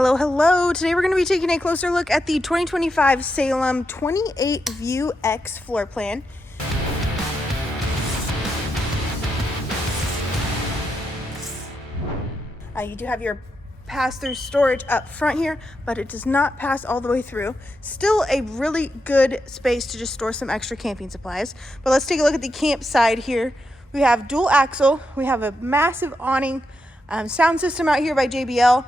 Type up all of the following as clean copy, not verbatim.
Hello, hello. Today we're going to be taking a closer look at the 2025 Salem 28VIEWX floor plan. You do have your pass-through storage up front here, but it does not pass all the way through. Still a really good space to just store some extra camping supplies. But let's take a look at the campsite here. We have dual axle. We have a massive awning, sound system out here by JBL.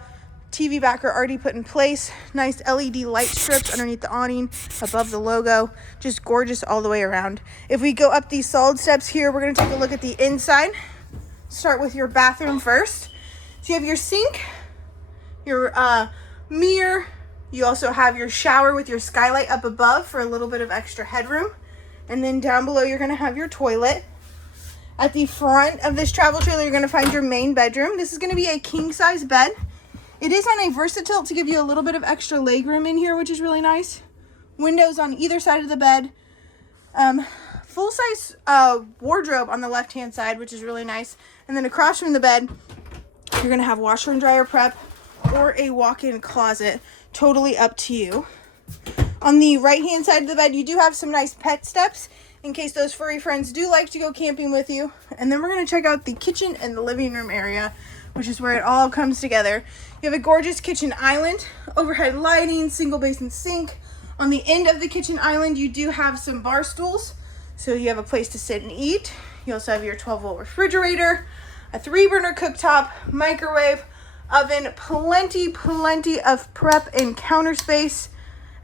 TV backer already put in place. Nice LED light strips underneath the awning, above the logo. Just gorgeous all the way around. If we go up these solid steps here, we're going to take a look at the inside. Start with your bathroom first. So you have your sink, your mirror. You also have your shower with your skylight up above for a little bit of extra headroom. And then down below, you're going to have your toilet. At the front of this travel trailer, you're going to find your main bedroom. This is going to be a king-size bed. It is on a Versatilt to give you a little bit of extra legroom in here, which is really nice. Windows on either side of the bed. Full-size wardrobe on the left-hand side, which is really nice. And then across from the bed, you're going to have washer and dryer prep or a walk-in closet. Totally up to you. On the right-hand side of the bed, you do have some nice pet steps in case those furry friends do like to go camping with you. And then we're going to check out the kitchen and the living room area, which is where it all comes together. You have a gorgeous kitchen island, overhead lighting, single basin sink. On the end of the kitchen island, you do have some bar stools, so you have a place to sit and eat. You also have your 12-volt refrigerator, a 3-burner cooktop, microwave, oven, plenty of prep and counter space.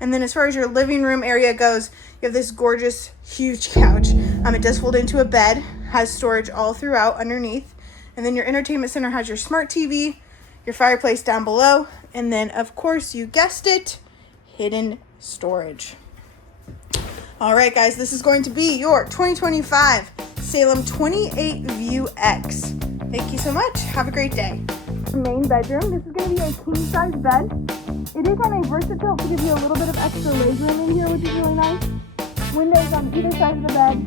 And then as far as your living room area goes, you have this gorgeous, huge couch. It does fold into a bed, has storage all throughout underneath. And then your entertainment center has your smart TV, your fireplace down below, and then, of course, you guessed it, hidden storage. All right, guys, this is going to be your 2025 Salem 28VIEWX. Thank you so much. Have a great day. Main bedroom. This is going to be a king-size bed. It is on a Versatilt to give you a little bit of extra legroom in here, which is really nice. Windows on either side of the bed.